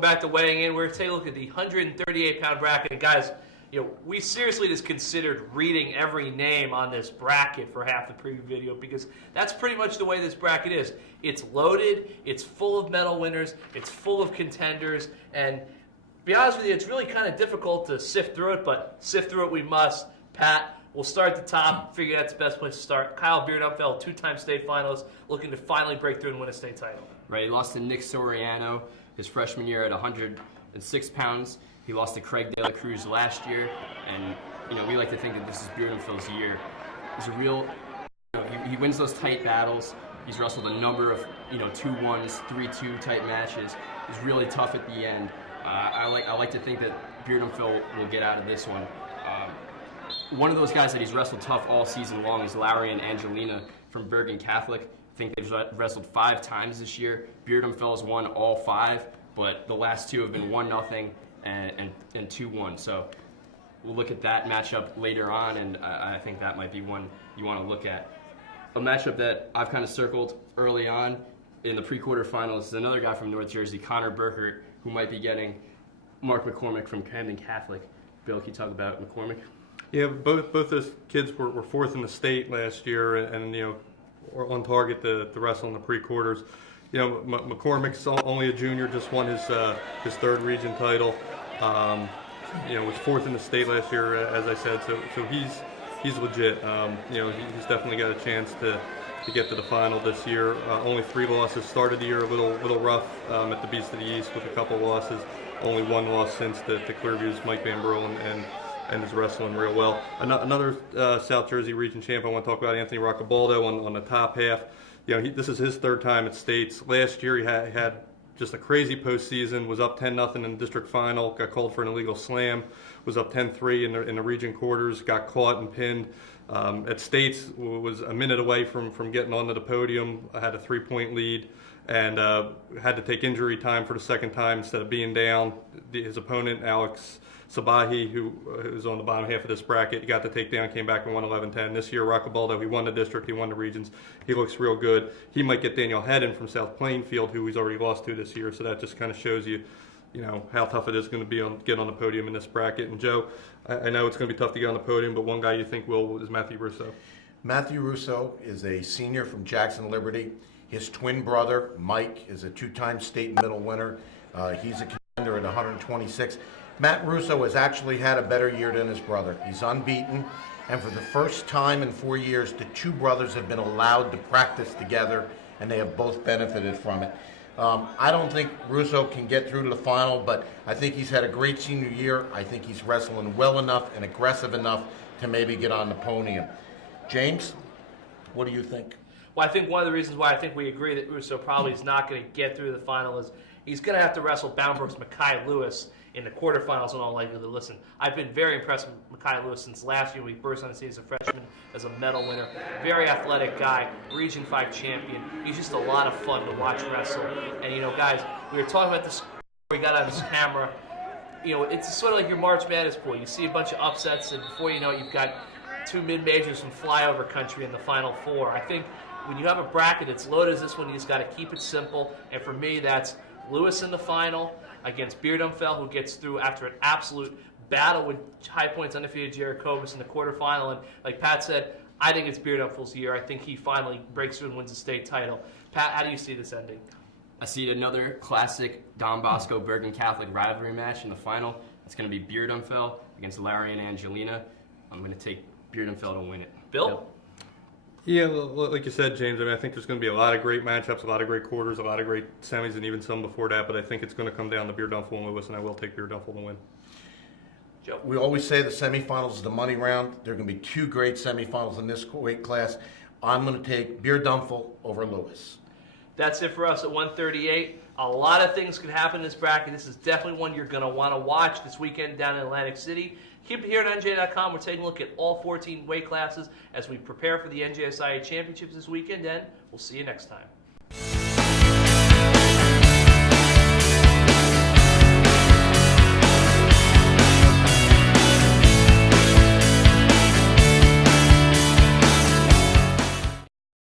welcome back to Weighing In. We're going to take a look at the 138-pound bracket. And guys, we seriously just considered reading every name on this bracket for half the preview video because that's pretty much the way this bracket is. It's loaded, it's full of medal winners, it's full of contenders, and to be honest with you, it's really kind of difficult to sift through it, but sift through it we must. Pat, we'll start at the top, figure that's the best place to start. Kyle Bierdumpfel, two-time state finalist, looking to finally break through and win a state title. Right, he lost to Nick Soriano his freshman year at 106 pounds. He lost to Craig De La Cruz last year, and we like to think that this is Bierdumpfel's year. He's a real, he wins those tight battles. He's wrestled a number of 2-1s, 3-2 type matches. He's really tough at the end. I like to think that Bierdumpfel will get out of this one. One of those guys that he's wrestled tough all season long is Laurien and Anghelina from Bergen Catholic. I think they've wrestled 5 times this year. Bierdumpfel has won all 5, but the last 2 have been 1-0 and 2-1. So we'll look at that matchup later on, and I think that might be one you want to look at. A matchup that I've kind of circled early on in the pre-quarterfinals is another guy from North Jersey, Connor Burkert, who might be getting Mark McCormick from Camden Catholic. Bill, can you talk about McCormick? Yeah, both those kids were 4th in the state last year, and were on target to wrestle in the pre-quarters. McCormick's only a junior, just won his 3rd region title. Was 4th in the state last year, as I said. So he's legit. He's definitely got a chance to get to the final this year. Only 3 losses. Started the year a little rough at the Beast of the East with a couple losses. Only 1 loss since the Clearview's Mike Van Berlen and is wrestling real well. Another South Jersey region champ I want to talk about, Anthony Roccabaldo on the top half. This is his 3rd time at states. Last year he had just a crazy postseason, was up 10-0 in the district final, got called for an illegal slam, was up 10-3 in the region quarters, got caught and pinned. At states, was a minute away from getting onto the podium, had a 3-point lead, and had to take injury time for the 2nd time instead of being down. His opponent, Alex Sabahi, who is on the bottom half of this bracket, he got the takedown, came back and won 11-10. This year, Roccabaldo, he won the district, he won the regions. He looks real good. He might get Daniel Hedden from South Plainfield, who he's already lost to this year, so that just kind of shows you, how tough it is going to be get on the podium in this bracket. And Joe, I know it's going to be tough to get on the podium, but one guy you think will is Matthew Russo. Matthew Russo is a senior from Jackson Liberty. His twin brother, Mike, is a 2-time state medal winner. He's a contender at 126. Matt Russo has actually had a better year than his brother. He's unbeaten, and for the first time in 4 years, the 2 brothers have been allowed to practice together, and they have both benefited from it. I don't think Russo can get through to the final, but I think he's had a great senior year. I think he's wrestling well enough and aggressive enough to maybe get on the podium. James, what do you think? Well, I think one of the reasons why I think we agree that Russo probably is not going to get through the final is he's going to have to wrestle Bound Brook's Mekhi Lewis in the quarterfinals in all likelihood. Listen, I've been very impressed with Mekhi Lewis since last year. We burst on the scene as a freshman, as a medal winner. Very athletic guy, Region 5 champion. He's just a lot of fun to watch wrestle. And, guys, we were talking about this before we got on this camera. It's sort of like your March Madness pool. You see a bunch of upsets, and before you know it, you've got 2 mid-majors from flyover country in the Final 4. I think when you have a bracket that's loaded as this one, you just got to keep it simple. And for me, that's Lewis in the final against Bierdumpfel, who gets through after an absolute battle with High Point's undefeated Jared Kovas in the quarterfinal. And like Pat said, I think it's Bierdumpfel's year. I think he finally breaks through and wins the state title. Pat, how do you see this ending? I see another classic Don Bosco Bergen Catholic rivalry match in the final. It's going to be Bierdumpfel against Laurien and Anghelina. I'm going to take Bierdumpfel to win it. Bill? Yeah, like you said, James, I think there's going to be a lot of great matchups, a lot of great quarters, a lot of great semis, and even some before that, but I think it's going to come down to Bierdumpfel and Lewis, and I will take Bierdumpfel to win. Joe? We always say the semifinals is the money round. There are going to be 2 great semifinals in this weight class. I'm going to take Bierdumpfel over Lewis. That's it for us at 138. A lot of things could happen in this bracket. This is definitely one you're going to want to watch this weekend down in Atlantic City. Keep it here at NJ.com. We're taking a look at all 14 weight classes as we prepare for the NJSIAA Championships this weekend, and we'll see you next time.